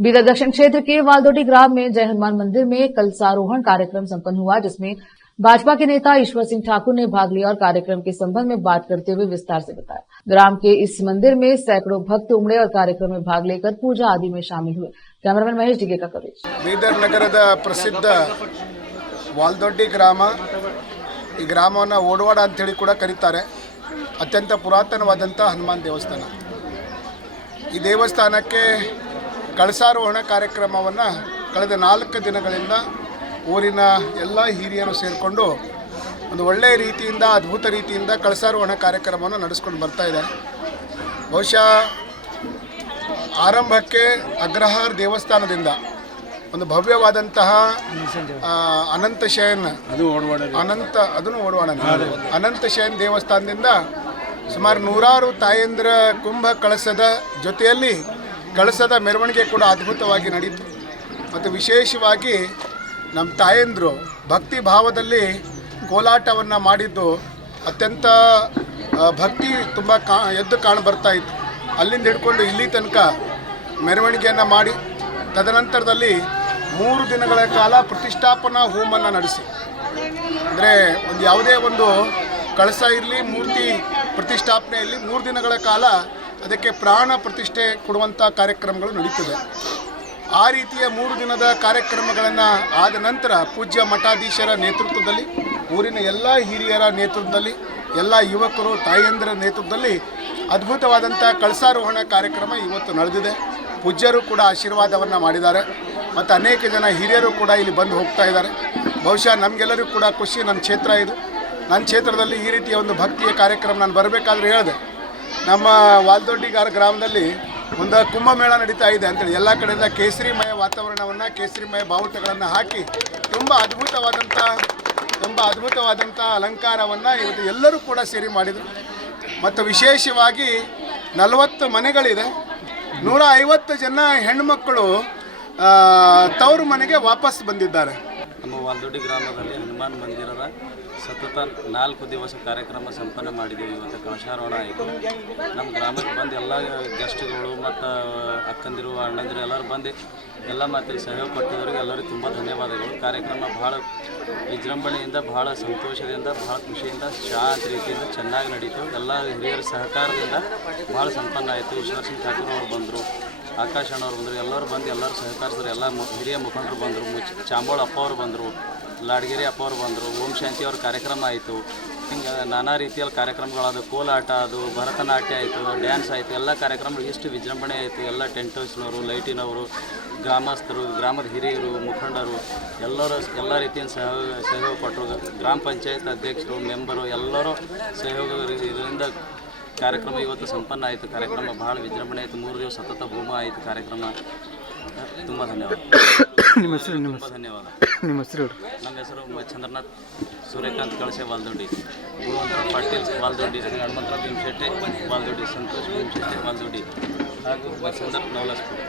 बीदर दक्षिण क्षेत्र के वालदोटी ग्राम में जय हनुमान मंदिर में कलशारोहण कार्यक्रम संपन्न हुआ, जिसमें भाजपा के नेता ईश्वर सिंह ठाकुर ने भाग लिया और कार्यक्रम के संबंध में बात करते हुए विस्तार से बताया। ग्राम के इस मंदिर में सैकड़ों भक्त उमड़े और कार्यक्रम में भाग लेकर पूजा आदि में शामिल हुए। कैमरामैन महेश डिगे का कवरेज। बीदर नगರದ ಪ್ರಸಿದ್ಧ ವಾಲ್ದೊಡ್ಡಿ ಗ್ರಾಮ, ಈ ಗ್ರಾಮವನ್ನು ಓಡವಾಡ ಅಂತ ಹೇಳಿ ಕೂಡ ಕರೀತಾರೆ. ಅತ್ಯಂತ ಪುರಾತನವಾದಂತ ಹನುಮಾನ್ ದೇವಸ್ಥಾನ. ಈ ದೇವಸ್ಥಾನಕ್ಕೆ ಕಳಸಾರೋಹಣ ಕಾರ್ಯಕ್ರಮವನ್ನು ಕಳೆದ 4 ದಿನಗಳಿಂದ ಊರಿನ ಎಲ್ಲ ಹಿರಿಯರು ಸೇರಿಕೊಂಡು ಒಂದು ಒಳ್ಳೆಯ ರೀತಿಯಿಂದ ಅದ್ಭುತ ರೀತಿಯಿಂದ ಕಳಸಾರೋಹಣ ಕಾರ್ಯಕ್ರಮವನ್ನು ನಡೆಸಿಕೊಂಡು ಬರ್ತಾ ಇದ್ದಾರೆ. ಬಹುಶಃ ಆರಂಭಕ್ಕೆ ಅಗ್ರಹಾರ ದೇವಸ್ಥಾನದಿಂದ ಒಂದು ಭವ್ಯವಾದಂತಹ ಅನಂತ ಶಯನ ದೇವಸ್ಥಾನದಿಂದ ಸುಮಾರು 100 ತಾಯಂದ್ರ ಕುಂಭ ಕಳಸದ ಜೊತೆಯಲ್ಲಿ ಕಳಸದ ಮೆರವಣಿಗೆ ಕೂಡ ಅದ್ಭುತವಾಗಿ ನಡೆಯಿತು. ಮತ್ತು ವಿಶೇಷವಾಗಿ ನಮ್ಮ ತಾಯಂದರು ಭಕ್ತಿ ಭಾವದಲ್ಲಿ ಕೋಲಾಟವನ್ನು ಮಾಡಿದ್ದು ಅತ್ಯಂತ ಭಕ್ತಿ ತುಂಬ ಎದ್ದು ಕಾಣ ಬರ್ತಾ ಇತ್ತು. ಅಲ್ಲಿಂದ ಹಿಡ್ಕೊಂಡು ಇಲ್ಲಿ ತನಕ ಮೆರವಣಿಗೆಯನ್ನು ಮಾಡಿ ತದನಂತರದಲ್ಲಿ 3 ದಿನಗಳ ಕಾಲ ಪ್ರತಿಷ್ಠಾಪನಾ ಹೋಮವನ್ನು ನಡೆಸಿ, ಅಂದರೆ ಯಾವುದೇ ಒಂದು ಕಳಸ ಇರಲಿ ಮೂರ್ತಿ ಪ್ರತಿಷ್ಠಾಪನೆಯಲ್ಲಿ 3 ದಿನಗಳ ಕಾಲ ಅದಕ್ಕೆ ಪ್ರಾಣ ಪ್ರತಿಷ್ಠೆ ಕೊಡುವಂಥ ಕಾರ್ಯಕ್ರಮಗಳು ನಡೀತದೆ. ಆ ರೀತಿಯ 3 ದಿನದ ಕಾರ್ಯಕ್ರಮಗಳನ್ನು ಆದ ನಂತರ ಪೂಜ್ಯ ಮಠಾಧೀಶರ ನೇತೃತ್ವದಲ್ಲಿ, ಊರಿನ ಎಲ್ಲ ಹಿರಿಯರ ನೇತೃತ್ವದಲ್ಲಿ, ಎಲ್ಲ ಯುವಕರು ತಾಯಂದಿರ ನೇತೃತ್ವದಲ್ಲಿ ಅದ್ಭುತವಾದಂಥ ಕಳಸಾರೋಹಣ ಕಾರ್ಯಕ್ರಮ ಇವತ್ತು ನಡೆದಿದೆ. ಪೂಜ್ಯರು ಕೂಡ ಆಶೀರ್ವಾದವನ್ನು ಮಾಡಿದ್ದಾರೆ ಮತ್ತು ಅನೇಕ ಜನ ಹಿರಿಯರು ಕೂಡ ಇಲ್ಲಿ ಬಂದು ಹೋಗ್ತಾ ಇದ್ದಾರೆ. ಬಹುಶಃ ನಮಗೆಲ್ಲರಿಗೂ ಕೂಡ ಖುಷಿ. ನನ್ನ ಕ್ಷೇತ್ರ ಇದು. ನನ್ನ ಕ್ಷೇತ್ರದಲ್ಲಿ ಈ ರೀತಿಯ ಒಂದು ಭಕ್ತಿಯ ಕಾರ್ಯಕ್ರಮ ನಾನು ಬರಬೇಕಾದ್ರೆ ಹೇಳಿದೆ, ನಮ್ಮ ವಾಲ್ದೊಡ್ಡಿಗಾರ ಗ್ರಾಮದಲ್ಲಿ ಒಂದು ಕುಂಭಮೇಳ ನಡೀತಾ ಇದೆ ಅಂತೇಳಿ ಎಲ್ಲ ಕಡೆಯಿಂದ ಕೇಸರಿಮಯ ವಾತಾವರಣವನ್ನು, ಕೇಸರಿಮಯ ಬಾವುಟಗಳನ್ನು ಹಾಕಿ ತುಂಬ ಅದ್ಭುತವಾದಂಥ ಅಲಂಕಾರವನ್ನು ಇವತ್ತು ಎಲ್ಲರೂ ಕೂಡ ಸೇರಿ ಮಾಡಿದರು. ಮತ್ತು ವಿಶೇಷವಾಗಿ 40 ಮನೆಗಳಿದೆ, 150 ಜನ ಹೆಣ್ಣುಮಕ್ಕಳು ತವರು ಮನೆಗೆ ವಾಪಸ್ ಬಂದಿದ್ದಾರೆ. ನಮ್ಮ ವಾಲ್ದೊಡ್ಡಿ ಗ್ರಾಮದಲ್ಲಿ ಹನುಮಾನ್ ಮಂದಿರದ ಸತತ 4 ದಿವಸ ಕಾರ್ಯಕ್ರಮ ಸಂಪನ್ನ ಮಾಡಿದ್ದೀವಿ. ಇವತ್ತು ಕಳಶಾರೋಹಣ ಆಯಿತು. ನಮ್ಮ ಗ್ರಾಮಕ್ಕೆ ಬಂದು ಎಲ್ಲ ಗೆಸ್ಟ್ಗಳು ಮತ್ತು ಅಕ್ಕಂದಿರು ಅಣ್ಣಂದಿರು ಎಲ್ಲರೂ ಬಂದು ಎಲ್ಲ ಮಾತಿಗೆ ಸಹಯೋಗ ಕೊಟ್ಟಿದ್ದವರಿಗೆ ಎಲ್ಲರಿಗೂ ತುಂಬ ಧನ್ಯವಾದಗಳು. ಕಾರ್ಯಕ್ರಮ ಭಾಳ ವಿಜೃಂಭಣೆಯಿಂದ, ಭಾಳ ಸಂತೋಷದಿಂದ, ಭಾಳ ಖುಷಿಯಿಂದ, ಶಾಂತ ರೀತಿಯಿಂದ ಚೆನ್ನಾಗಿ ನಡೀತು. ಎಲ್ಲ ಹಿರಿಯರ ಸಹಕಾರದಿಂದ ಭಾಳ ಸಂಪನ್ನ ಆಯಿತು. ಈಶ್ವರ್ ಸಿಂಗ್ ಠಾಕೂರ್ ಅವರು ಬಂದರು, ಆಕಾಶ್ ಅಣ್ಣವ್ರು ಬಂದರು, ಎಲ್ಲರೂ ಬಂದು ಎಲ್ಲರೂ ಸಹಕರಿಸಿದ್ರು. ಎಲ್ಲ ಹಿರಿಯ ಮುಖಂಡರು ಬಂದರು, ಚಾಂಬೋಳ ಅಪ್ಪ ಅವರು ಬಂದರು, ಲಾಡ್ಗೆರೆ ಅಪ್ಪ ಅವರು ಬಂದರು, ಓಂ ಶಾಂತಿ ಅವ್ರ ಕಾರ್ಯಕ್ರಮ ಆಯಿತು. ಹಿಂಗೆ ನಾನಾ ರೀತಿಯಲ್ಲಿ ಕಾರ್ಯಕ್ರಮಗಳಾದ ಕೋಲಾಟ, ಅದು ಭರತನಾಟ್ಯ ಆಯಿತು, ಡ್ಯಾನ್ಸ್ ಆಯಿತು. ಎಲ್ಲ ಕಾರ್ಯಕ್ರಮಗಳು ಇಷ್ಟು ವಿಜೃಂಭಣೆ ಆಯಿತು. ಎಲ್ಲ ಟೆಂಟ್ ಹೌಸ್ನವರು, ಲೈಟಿನವರು, ಗ್ರಾಮಸ್ಥರು, ಗ್ರಾಮದ ಹಿರಿಯರು, ಮುಖಂಡರು ಎಲ್ಲರೂ ಎಲ್ಲ ರೀತಿಯ ಸಹಯೋಗ ಕೊಟ್ಟರು. ಗ್ರಾಮ ಪಂಚಾಯತ್ ಅಧ್ಯಕ್ಷರು, ಮೆಂಬರು ಎಲ್ಲರೂ ಸಹಯೋಗ ಇದರಿಂದ ಕಾರ್ಯಕ್ರಮ ಇವತ್ತು ಸಂಪನ್ನ ಆಯಿತು. ಕಾರ್ಯಕ್ರಮ ಭಾಳ ವಿಜೃಂಭಣೆ ಆಯಿತು. 3 ದಿವಸ ಸತತ ಹೋಮ ಆಯಿತು. ಕಾರ್ಯಕ್ರಮ ತುಂಬ ಧನ್ಯವಾದ. ನಿಮ್ಮ ಹೆಸರು? ಧನ್ಯವಾದ. ನಿಮ್ಮ ಹೆಸರು? ನಮ್ಮ ಹೆಸರು ಚಂದ್ರನಾಥ್ ಸೂರ್ಯಕಾಂತ್ ಕಳಸೆ ವಾಲ್ದೊಡ್ಡಿ, ಗುರುವಂತರ ಪಾಟೀಲ್ ವಾಲ್ದೊಡ್ಡಿ, ಹನುಮಂತರಾವ್ ಭೀಮಶೆಟ್ಟೆ ವಾಲ್ದೊಡ್ಡಿ, ಸಂತೋಷ್ ಭೀಮಶೆಟ್ಟೆ ವಾಲ್ದೊಡ್ಡಿ ಹಾಗೂ ಮತ್ಸಂದರ್ ನವಲಸ್ಪುರ್.